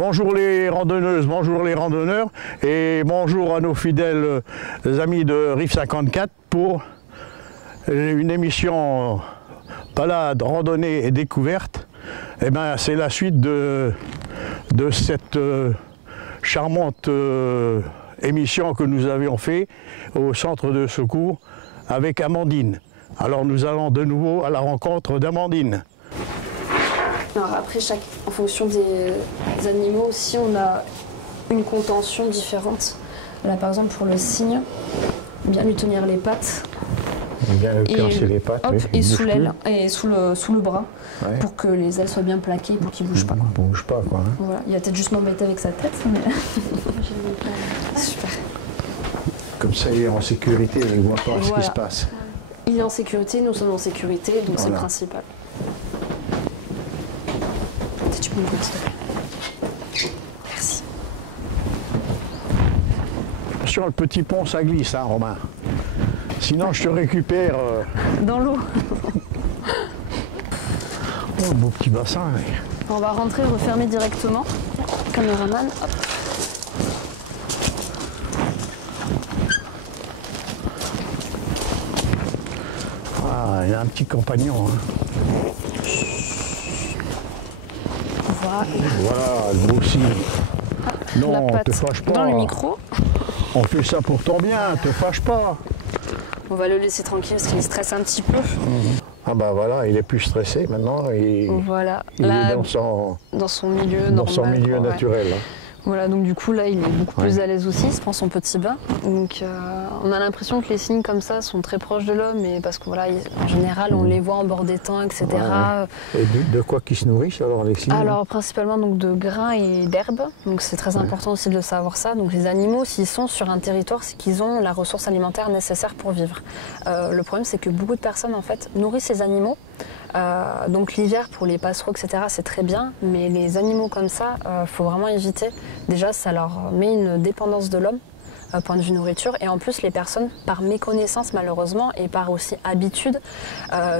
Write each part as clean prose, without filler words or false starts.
Bonjour les randonneuses, bonjour les randonneurs et bonjour à nos fidèles amis de Rive 54 pour une émission balade, randonnée et découverte. Eh ben, c'est la suite de cette charmante émission que nous avions fait au centre de secours avec Amandine. Alors nous allons de nouveau à la rencontre d'Amandine. Alors après, en fonction des animaux aussi, on a une contention différente. Là par exemple pour le cygne, bien lui tenir les pattes. Bien casser les pattes, hop, oui, et sous l'aile et sous le bras, ouais, pour que les ailes soient bien plaquées, pour qu'il ne bouge pas. Il ne bouge pas quoi. Hein. Voilà. Il va peut-être juste m'embêter avec sa tête. Mais... Super. Comme ça il est en sécurité, il ne voit pas ce qui se passe. Il est en sécurité, nous sommes en sécurité, donc c'est le principal. Tu peux me goûter, s'il te plaît. Merci. Sur le petit pont, ça glisse, hein, Romain. Sinon, je te récupère. Dans l'eau. Oh, beau petit bassin. Oui. On va rentrer, refermer directement. Caméraman, hop. Ah, il y a un petit compagnon. Hein. Voilà, le beau signe. Non, te fâche pas. Dans le micro. On fait ça pour ton bien, te fâche pas. On va le laisser tranquille parce qu'il stresse un petit peu. Ah bah voilà, il est plus stressé maintenant. Voilà. Il est dans son milieu normal, naturel. Ouais. Hein. Voilà, donc du coup là il est beaucoup plus à l'aise aussi, il se prend son petit bain. Donc on a l'impression que les cygnes comme ça sont très proches de l'homme, parce que voilà, en général on les voit en bord d'étang, etc. Ouais. Et de quoi qu'ils se nourrissent alors les cygnes? Alors principalement donc, de grains et d'herbes, donc c'est très important aussi de savoir ça. Donc les animaux, s'ils sont sur un territoire, c'est qu'ils ont la ressource alimentaire nécessaire pour vivre. Le problème c'est que beaucoup de personnes en fait nourrissent ces animaux. Donc l'hiver pour les passereaux, etc. c'est très bien, mais les animaux comme ça, faut vraiment éviter. Déjà, ça leur met une dépendance de l'homme, point de vue nourriture, et en plus les personnes, par méconnaissance malheureusement, et par aussi habitude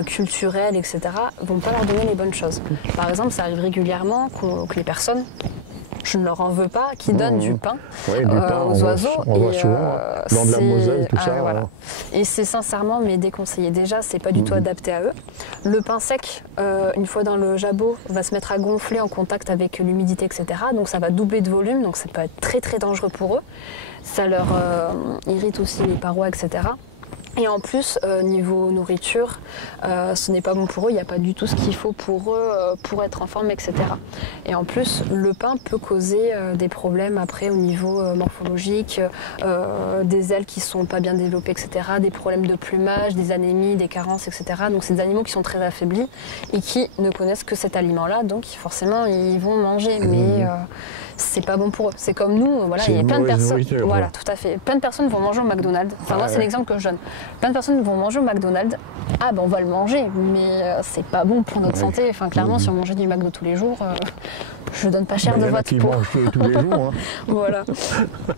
culturelle, etc., vont pas leur donner les bonnes choses. Par exemple, ça arrive régulièrement que les personnes, je ne leur en veux pas, qui donnent du pain, aux oiseaux. On voit souvent dans de la Moselle, tout ça. Voilà. Et c'est sincèrement mais déconseillé. Déjà, c'est pas du tout adapté à eux. Le pain sec, une fois dans le jabot, va se mettre à gonfler en contact avec l'humidité, etc. Donc ça va doubler de volume, donc ça peut être très très dangereux pour eux. Ça leur irrite aussi les parois, etc. Et en plus, niveau nourriture, ce n'est pas bon pour eux, il n'y a pas du tout ce qu'il faut pour eux pour être en forme, etc. Et en plus, le pain peut causer des problèmes après au niveau morphologique, des ailes qui ne sont pas bien développées, etc., des problèmes de plumage, des anémies, des carences, etc. Donc c'est des animaux qui sont très affaiblis et qui ne connaissent que cet aliment-là, donc forcément ils vont manger, mais c'est pas bon pour eux. C'est comme nous, voilà, il y a plein de personnes. Voilà, tout à fait. Plein de personnes vont manger au McDonald's. Enfin, moi, c'est l'exemple que je donne. Plein de personnes vont manger au McDonald's. Ah, ben on va le manger, mais c'est pas bon pour notre santé. Enfin, clairement, si on mangeait du McDo tous les jours, je donne pas cher de votre peau. Mangent tous les jours. Hein. Voilà.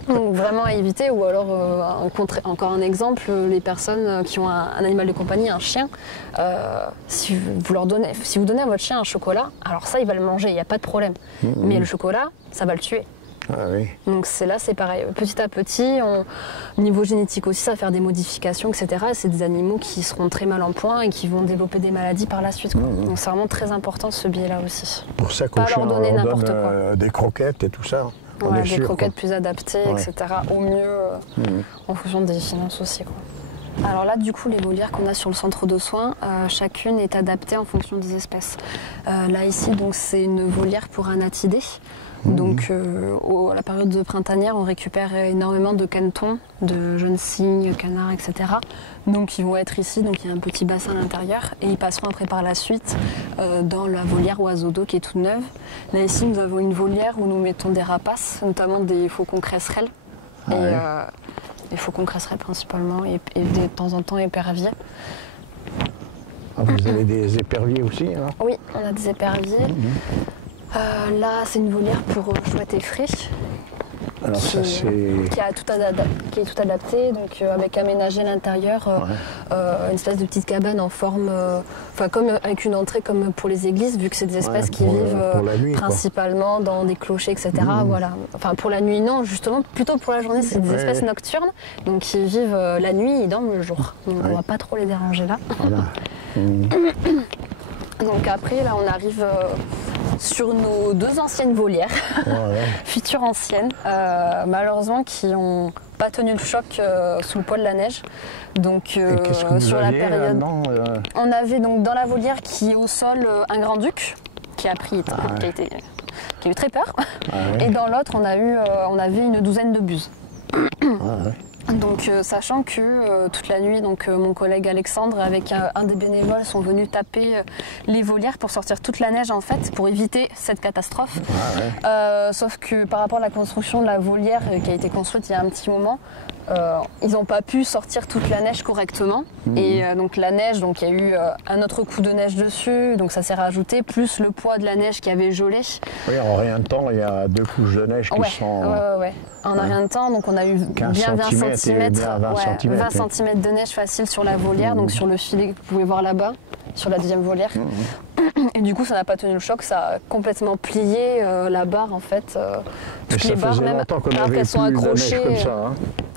Donc vraiment à éviter. Ou alors, encore un exemple, les personnes qui ont un animal de compagnie, un chien, si vous donnez à votre chien un chocolat, alors ça, il va le manger, il n'y a pas de problème. Mais le chocolat, ça va le tuer. Ah oui. Donc c'est pareil, petit à petit, niveau génétique aussi, ça va faire des modifications, etc. Et c'est des animaux qui seront très mal en point et qui vont développer des maladies par la suite. Donc c'est vraiment très important ce biais-là aussi. Pour ça qu'on leur donne n'importe quoi. Des croquettes et tout ça. Ouais, des croquettes plus adaptées, etc. Au mieux, en fonction des finances aussi, quoi. Alors là, du coup, les volières qu'on a sur le centre de soins, chacune est adaptée en fonction des espèces. Là, ici, donc, c'est une volière pour anatidés. Donc, à la période printanière, on récupère énormément de canetons, de jeunes cygnes, canards, etc. Donc, ils vont être ici. Donc, il y a un petit bassin à l'intérieur et ils passeront après par la suite dans la volière oiseaux d'eau qui est toute neuve. Là, ici, nous avons une volière où nous mettons des rapaces, notamment des faucons cresserelles. Les faucons cresserelles principalement et de temps en temps éperviers. Ah, vous avez des éperviers aussi alors? Oui, on a des éperviers. Là, c'est une volière pour chouettes et frais. Alors ça, qui est tout adapté, donc avec aménagé à l'intérieur une espèce de petite cabane en forme, comme avec une entrée comme pour les églises, vu que c'est des espèces qui vivent la nuit, principalement dans des clochers, etc. Voilà. Enfin pour la nuit non, justement plutôt pour la journée, c'est des espèces nocturnes, donc qui vivent la nuit et dorment le jour. Donc on va pas trop les déranger là. Voilà. Donc après là on arrive sur nos 2 anciennes volières, futures anciennes, malheureusement qui n'ont pas tenu le choc sous le poids de la neige. Donc sur la période, on avait donc dans la volière qui est au sol un grand-duc qui a eu très peur. Et dans l'autre on avait une douzaine de buses. Donc sachant que toute la nuit, mon collègue Alexandre avec un des bénévoles sont venus taper les volières pour sortir toute la neige en fait, pour éviter cette catastrophe. Sauf que par rapport à la construction de la volière qui a été construite il y a un petit moment, ils n'ont pas pu sortir toute la neige correctement. Et donc la neige, il y a eu un autre coup de neige dessus, donc ça s'est rajouté, plus le poids de la neige qui avait gelé. Oui, en rien de temps, il y a 2 couches de neige qui sont... En rien de temps, donc on a eu bien 20 cm, 20 cm de neige facile sur la volière, donc sur le filet que vous pouvez voir là-bas, sur la deuxième volière. Et du coup, ça n'a pas tenu le choc, ça a complètement plié la barre en fait. Toutes les barres, même alors qu'elles sont accrochées.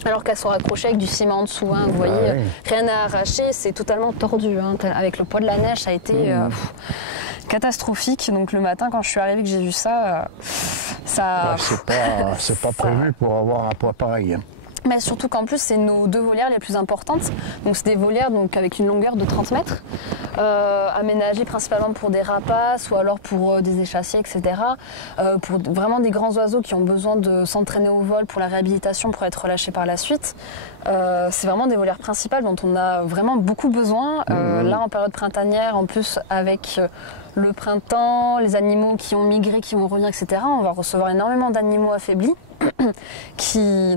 Alors qu'elles sont accrochées avec du ciment en dessous, vous voyez, rien à arracher, c'est totalement tordu. Avec le poids de la neige, ça a été catastrophique. Donc le matin, quand je suis arrivée que j'ai vu ça, c'est pas prévu pour avoir un poids pareil. Mais surtout qu'en plus, c'est nos 2 volières les plus importantes. Donc c'est des volières avec une longueur de 30 mètres, aménagées principalement pour des rapaces ou alors pour des échassiers, etc. Pour vraiment des grands oiseaux qui ont besoin de s'entraîner au vol pour la réhabilitation, pour être relâchés par la suite. C'est vraiment des volières principales dont on a vraiment beaucoup besoin. Là, en période printanière, en plus avec le printemps, les animaux qui ont migré, qui vont revenir, etc. On va recevoir énormément d'animaux affaiblis,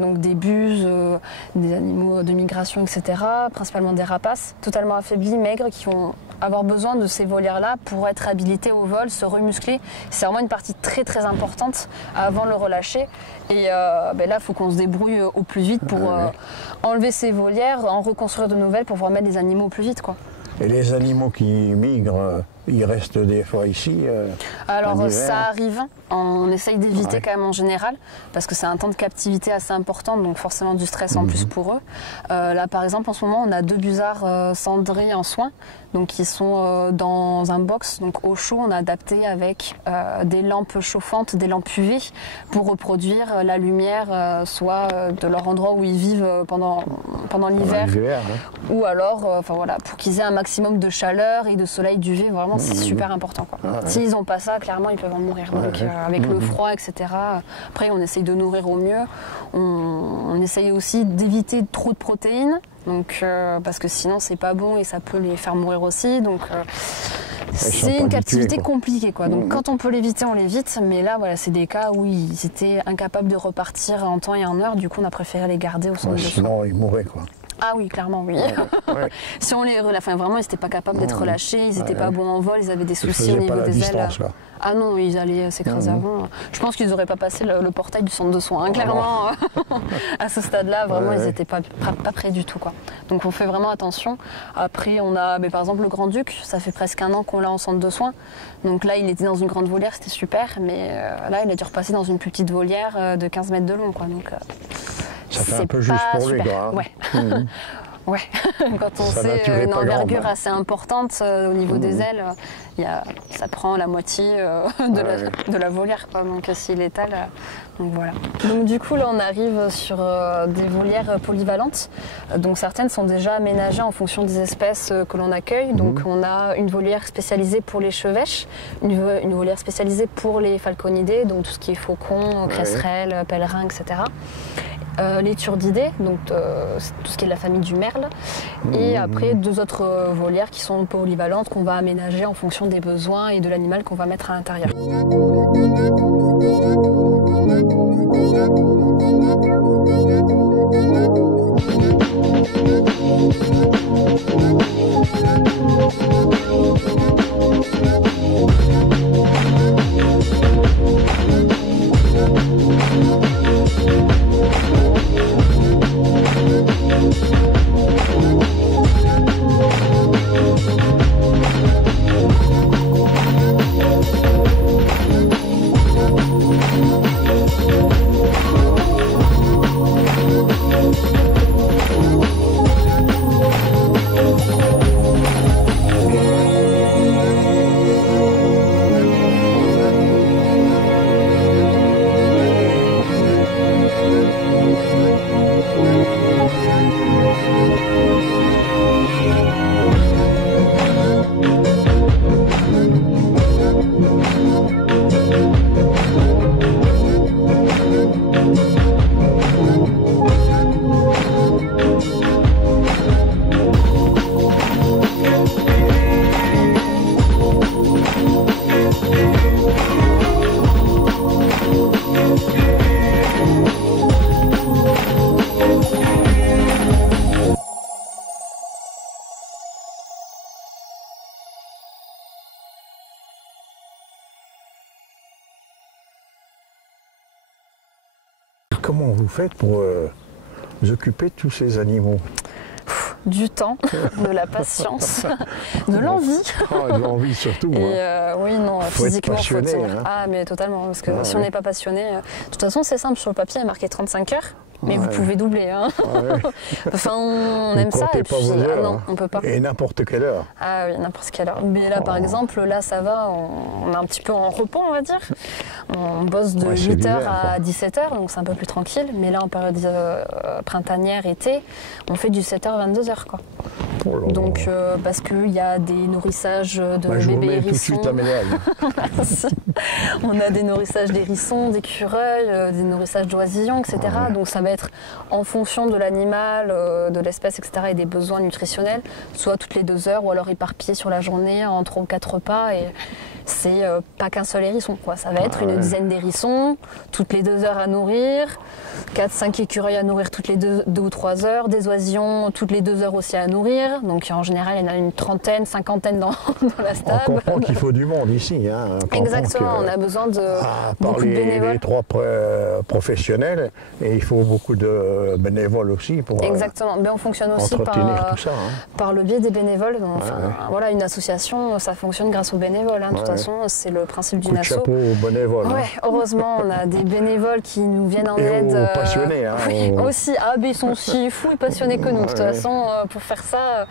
donc des buses, des animaux de migration, etc. Principalement des rapaces, totalement affaiblis, maigres, qui vont avoir besoin de ces volières-là pour être habilités au vol, se remuscler. C'est vraiment une partie très très importante avant le relâcher. Et là, il faut qu'on se débrouille au plus vite pour enlever ces volières, en reconstruire de nouvelles pour pouvoir mettre les animaux au plus vite, quoi. Et les animaux qui migrent, ils restent des fois ici Alors ça arrive, on essaye d'éviter quand même en général, parce que c'est un temps de captivité assez important, donc forcément du stress en plus pour eux. Là par exemple en ce moment on a 2 busards cendrés en soins, donc qui sont dans un box, donc au chaud, on a adapté avec des lampes chauffantes, des lampes UV, pour reproduire la lumière, soit de leur endroit où ils vivent pendant l'hiver, ou alors pour qu'ils aient un maximum de chaleur et de soleil d'UV, vraiment c'est super important, quoi. S'ils n'ont pas ça, clairement ils peuvent en mourir. Donc avec le froid, etc. Après on essaye de nourrir au mieux, on essaye aussi d'éviter trop de protéines. Donc, parce que sinon c'est pas bon et ça peut les faire mourir aussi. Donc c'est une captivité compliquée, quoi. Donc quand on peut l'éviter, on l'évite. Mais là, voilà, c'est des cas où ils étaient incapables de repartir en temps et en heure. Du coup, on a préféré les garder au centre de soins. Sinon, ils mourraient, quoi. Ah oui, clairement, oui. Si on les relâche, vraiment, ils n'étaient pas capables d'être relâchés, ils n'étaient pas bons en vol, ils avaient des soucis au niveau des ailes. Ah non, ils allaient s'écraser avant. Je pense qu'ils n'auraient pas passé le portail du centre de soins, hein, clairement. À ce stade-là, vraiment, ils n'étaient pas prêts du tout, quoi. Donc on fait vraiment attention. Après, on a, par exemple, le Grand-Duc, ça fait presque 1 an qu'on l'a en centre de soins. Donc là, il était dans une grande volière, c'était super, mais là, il a dû repasser dans une plus petite volière de 15 mètres de long, quoi. Donc, ça fait un peu juste pour lui, quoi. Ouais. Ouais, quand on sait une envergure assez importante au niveau des ailes, ça prend la moitié de la volière, quoi. Donc s'il étale, donc voilà. Donc du coup là on arrive sur des volières polyvalentes. Donc certaines sont déjà aménagées en fonction des espèces que l'on accueille. Donc on a une volière spécialisée pour les chevêches, une volière spécialisée pour les falconidés, donc tout ce qui est faucons, cresserelles, pèlerins, etc. Les turdidés, donc tout ce qui est de la famille du merle, et après 2 autres volières qui sont polyvalentes qu'on va aménager en fonction des besoins et de l'animal qu'on va mettre à l'intérieur. comment vous faites pour vous occuper de tous ces animaux? Du temps, de la patience, de l'envie. Ah, de l'envie surtout. Et oui, non, faut physiquement, il faut tenir. Hein. Ah, mais totalement, parce que si on n'est pas passionné... de toute façon, c'est simple, sur le papier, il est marqué 35 heures. Mais vous pouvez doubler. Hein. Enfin, on aime ça. Et pas puis, vos heures, non, on peut pas. Et n'importe quelle heure. Ah oui, n'importe quelle heure. Mais là, par exemple, là, ça va, on est un petit peu en repos, on va dire. On bosse de 8h à 17h, donc c'est un peu plus tranquille. Mais là, en période printanière, été, on fait du 7h, 22h, quoi. Donc, parce qu'il y a des nourrissages de bébés hérissons. Tout de suite à ménage. On a des nourrissages d'hérissons, d'écureuils, des nourrissages d'oisillons, etc. Donc, ça va être en fonction de l'animal, de l'espèce, etc. et des besoins nutritionnels, soit toutes les 2 heures ou alors éparpillés sur la journée en 3 ou 4 repas. Et c'est pas qu'un seul hérisson, quoi. Ça va être une dizaine d'hérissons, toutes les 2 heures à nourrir, 4-5 écureuils à nourrir toutes les 2 ou 3 heures, des oisillons toutes les 2 heures aussi à nourrir. Donc en général, il y en a une trentaine, cinquantaine dans la stable. On comprend qu'il faut du monde ici. Hein. Exactement, on a besoin de beaucoup de bénévoles. Les 3 professionnels, et il faut beaucoup de bénévoles aussi pour Exactement, mais on fonctionne aussi par le biais des bénévoles. Donc, voilà, une association, ça fonctionne grâce aux bénévoles. Hein. De toute façon, c'est le principe d'une asso. Chapeau aux bénévoles. Ouais, heureusement, on a des bénévoles qui nous viennent en aide. Aux passionnés. Hein, oui, aussi. Ah, mais ils sont aussi fous et passionnés que nous. De toute façon, pour faire ça,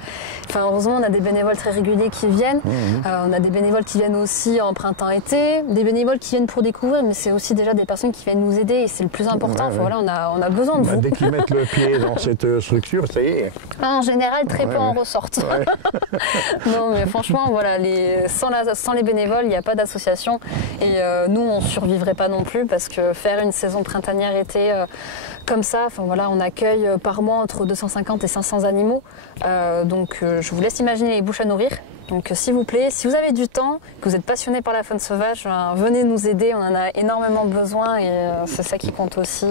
heureusement, on a des bénévoles très réguliers qui viennent. On a des bénévoles qui viennent aussi en printemps-été, des bénévoles qui viennent pour découvrir, mais c'est aussi déjà des personnes qui viennent nous aider et c'est le plus important. Voilà, on a besoin de vous. Dès qu'ils mettent le pied dans cette structure, ça y est. En général, très peu en ressortent. Non, mais franchement, voilà, sans les bénévoles, il n'y a pas d'association. Et nous, on ne survivrait pas non plus parce que faire une saison printanière-été comme ça, voilà, on accueille par mois entre 250 et 500 animaux. Donc, je vous laisse imaginer les bouches à nourrir. Donc s'il vous plaît, si vous avez du temps, que vous êtes passionné par la faune sauvage, venez nous aider, on en a énormément besoin et c'est ça qui compte aussi.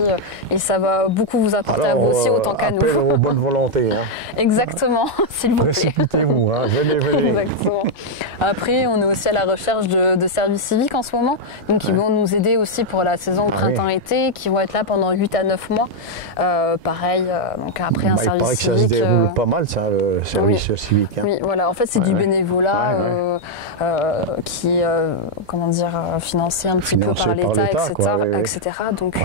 Et ça va beaucoup vous apporter à vous aussi autant qu'à nous. Appel aux bonnes volontés. Hein. Exactement, s'il vous plaît. Précipitez-vous, hein. Venez. Exactement. Après, on est aussi à la recherche de services civiques en ce moment, donc ils vont nous aider aussi pour la saison printemps-été, qui vont être là pendant 8 à 9 mois. Pareil, donc après un service civique. Il paraît que ça se déroule pas mal, ça, le service civique. Hein. Oui, voilà, en fait c'est du bénévolat. Qui est financé un petit peu par l'État, etc. Donc,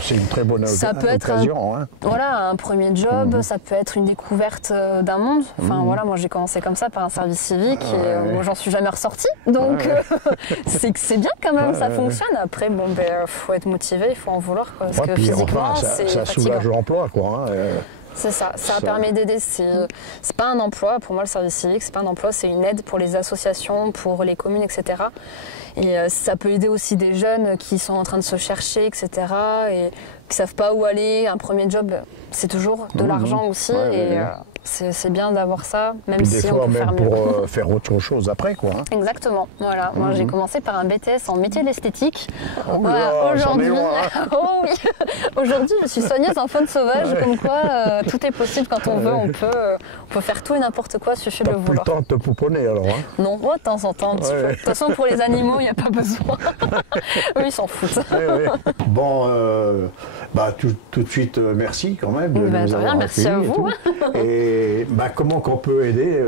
c'est une très bonne ça peut être occasion. Un premier job, ça peut être une découverte d'un monde. Voilà, moi j'ai commencé comme ça par un service civique et moi j'en suis jamais ressortie. Donc c'est bien quand même, ça fonctionne. Après, faut être motivé, il faut en vouloir. Parce que physiquement, ça soulage l'emploi, quoi. C'est ça permet d'aider. C'est pas un emploi, pour moi le service civique, c'est pas un emploi, c'est une aide pour les associations, pour les communes, etc. Et ça peut aider aussi des jeunes qui sont en train de se chercher, etc. et qui savent pas où aller. Un premier job, c'est toujours de l'argent aussi. C'est bien d'avoir ça, même si on peut faire mieux. Pour faire autre chose après, quoi. Hein. Exactement. Voilà. Moi, j'ai commencé par un BTS en métier d'esthétique. Aujourd'hui, aujourd'hui, je suis soigneuse en faune sauvage, comme quoi tout est possible quand on veut. On peut faire tout et n'importe quoi, suffit de le vouloir. Pas le temps de te pouponner, alors. Hein. Non, de temps en temps, un petit peu. De toute façon, pour les animaux, il n'y a pas besoin. Eux, ils s'en foutent. Bon, tout de suite, merci quand même. Merci à vous. Et comment qu'on peut aider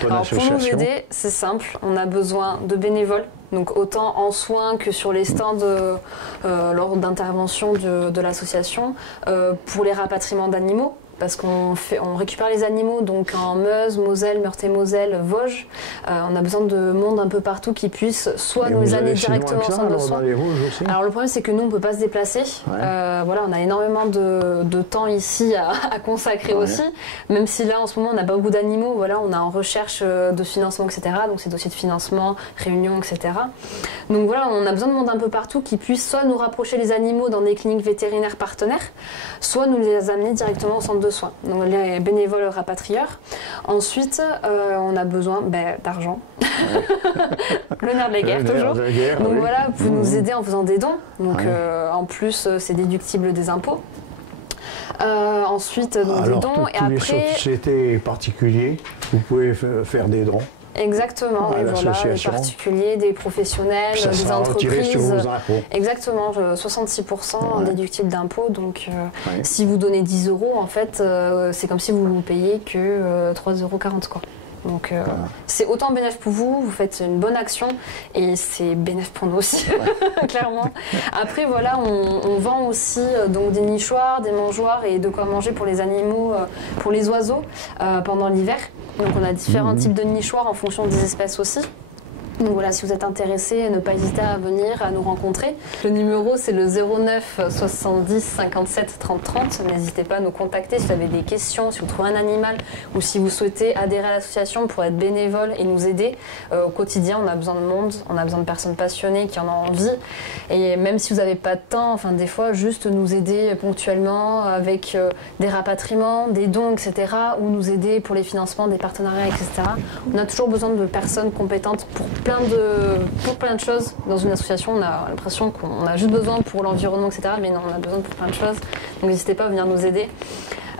ton association? Pour nous aider, c'est simple. On a besoin de bénévoles. Donc autant en soins que sur les stands lors d'intervention de l'association pour les rapatriements d'animaux. Parce qu'on récupère les animaux donc en Meuse, Moselle, Meurthe-et-Moselle, Vosges. On a besoin de monde un peu partout qui puisse soit nous les amener directement au centre de soins. Alors le problème c'est que nous on ne peut pas se déplacer. Voilà, on a énormément de temps ici à consacrer aussi. Même si là en ce moment on n'a pas beaucoup d'animaux, voilà, on est en recherche de financement, etc. Donc c'est dossiers de financement, réunions, etc. Donc voilà, on a besoin de monde un peu partout qui puisse soit nous rapprocher les animaux dans des cliniques vétérinaires partenaires, soit nous les amener directement au centre de soins. Donc les bénévoles rapatrieurs. Ensuite, on a besoin d'argent. Le nerf de la guerre, toujours. Donc voilà, vous nous aider en faisant des dons. Donc en plus, c'est déductible des impôts. Ensuite, des dons. Et après, les sociétés particuliers, vous pouvez faire des dons. Exactement, oui, voilà, des particuliers, des professionnels, ça des sera retiré entreprises. Sur vos impôts. Exactement, 66% déductible d'impôts. Donc, Ouais. si vous donnez 10 euros, en fait, c'est comme si vous ne payez que 3,40 €, quoi. Donc, c'est autant bénéfique pour vous, vous faites une bonne action et c'est bénéfique pour nous aussi, clairement. Après, voilà, on vend aussi donc des nichoirs, des mangeoires et de quoi manger pour les animaux, pour les oiseaux pendant l'hiver. Donc, on a différents types de nichoirs en fonction des espèces aussi. Donc voilà, si vous êtes intéressé, ne pas hésiter à venir, à nous rencontrer. Le numéro, c'est le 09 70 57 30 30. N'hésitez pas à nous contacter si vous avez des questions, si vous trouvez un animal ou si vous souhaitez adhérer à l'association pour être bénévole et nous aider. Au quotidien, on a besoin de monde, on a besoin de personnes passionnées qui en ont envie. Et même si vous n'avez pas de temps, enfin des fois, juste nous aider ponctuellement avec des rapatriements, des dons, etc. ou nous aider pour les financements, des partenariats, etc. On a toujours besoin de personnes compétentes pour plein de choses. Dans une association, on a l'impression qu'on a juste besoin pour l'environnement, etc. Mais non, on a besoin pour plein de choses. Donc n'hésitez pas à venir nous aider.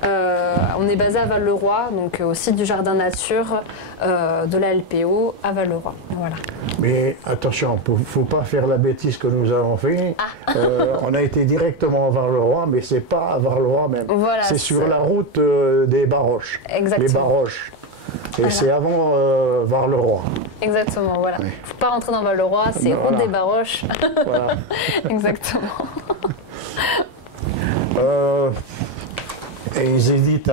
On est basé à Val-le-Roi, donc au site du Jardin Nature de la LPO à Val-le-Roi. Voilà. Mais attention, il ne faut pas faire la bêtise que nous avons fait. On a été directement à Val-le-Roi, mais ce n'est pas à Val-le-Roi même. Voilà, c'est sur la route des Baroches. Exactement. Les Baroches. Et voilà. C'est avant Val-le-Roi. Exactement, voilà. Il Oui. ne faut pas rentrer dans Val-le-Roi, c'est route des Baroches. Voilà. Exactement. Et ils éditent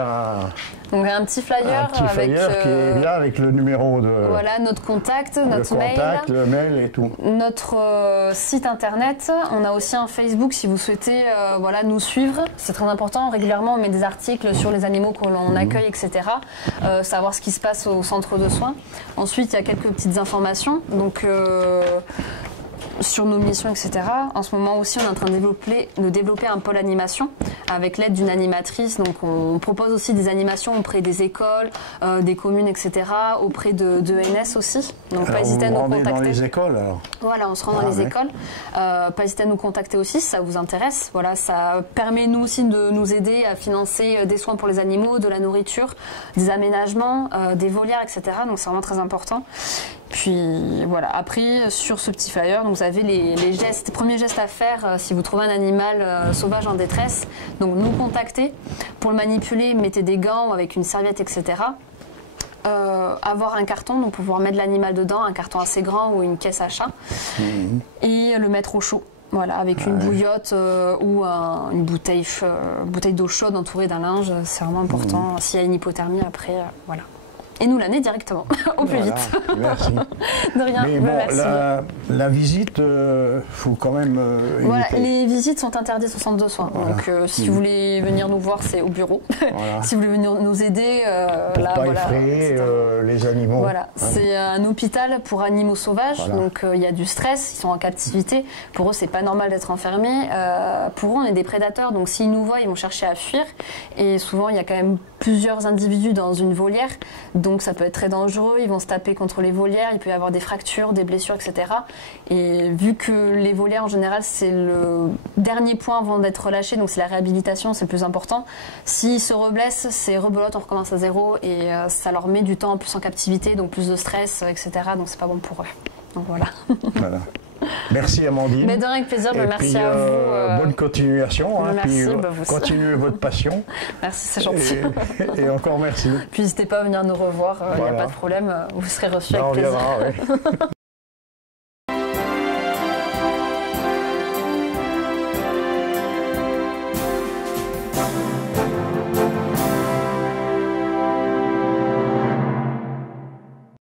donc un petit flyer, qui est bien avec le numéro de... Voilà, notre contact, notre mail. Le mail et tout. Notre site internet. On a aussi un Facebook si vous souhaitez voilà, nous suivre. C'est très important. Régulièrement, on met des articles sur les animaux que l'on accueille, etc. Savoir ce qui se passe au centre de soins. Ensuite, il y a quelques petites informations. Donc... sur nos missions, etc. En ce moment aussi, on est en train de développer un pôle animation avec l'aide d'une animatrice. Donc, on propose aussi des animations auprès des écoles, des communes, etc. Auprès de ENS aussi. Donc, pas hésiter à nous contacter. Dans les écoles, alors. Voilà, on se rend dans les écoles. Pas hésiter à nous contacter aussi si ça vous intéresse. Voilà, ça permet nous aussi de nous aider à financer des soins pour les animaux, de la nourriture, des aménagements, des volières, etc. Donc, c'est vraiment très important. Puis voilà, après sur ce petit flyer, donc, vous avez les premiers gestes à faire si vous trouvez un animal sauvage en détresse. Donc nous contacter. Pour le manipuler, mettez des gants avec une serviette, etc. Avoir un carton, donc pouvoir mettre l'animal dedans, un carton assez grand ou une caisse à chat, et le mettre au chaud. Voilà, avec une bouillotte ou une bouteille d'eau chaude entourée d'un linge, c'est vraiment important. S'il y a une hypothermie après, voilà. Et nous l'année directement, au plus vite. Merci. De rien, mais bon, merci. La visite, faut quand même voilà, éviter. les visites sont interdites au centre de soins. Voilà. Donc si vous voulez venir nous voir, c'est au bureau. Voilà. Si vous voulez venir nous aider, pour là, pas effrayer les animaux. Voilà, c'est un hôpital pour animaux sauvages. Voilà. Donc il y a du stress, ils sont en captivité. Pour eux, c'est pas normal d'être enfermés. Pour eux, on est des prédateurs. Donc s'ils nous voient, ils vont chercher à fuir. Et souvent, il y a quand même plusieurs individus dans une volière. Donc ça peut être très dangereux, ils vont se taper contre les volières, il peut y avoir des fractures, des blessures, etc. Et vu que les volières en général c'est le dernier point avant d'être relâché, donc c'est la réhabilitation, c'est le plus important. S'ils se reblessent, c'est rebelote, on recommence à zéro et ça leur met du temps en plus en captivité, donc plus de stress, etc. Donc c'est pas bon pour eux. Donc voilà. Voilà. Merci Amandine. Mais de rien, avec plaisir, et merci puis, à vous. Bonne continuation. Merci, puis, continuez votre passion. Merci, c'est gentil. Et encore merci. Puis n'hésitez pas à venir nous revoir, il n'y a pas de problème, vous serez reçus avec plaisir. On viendra, oui.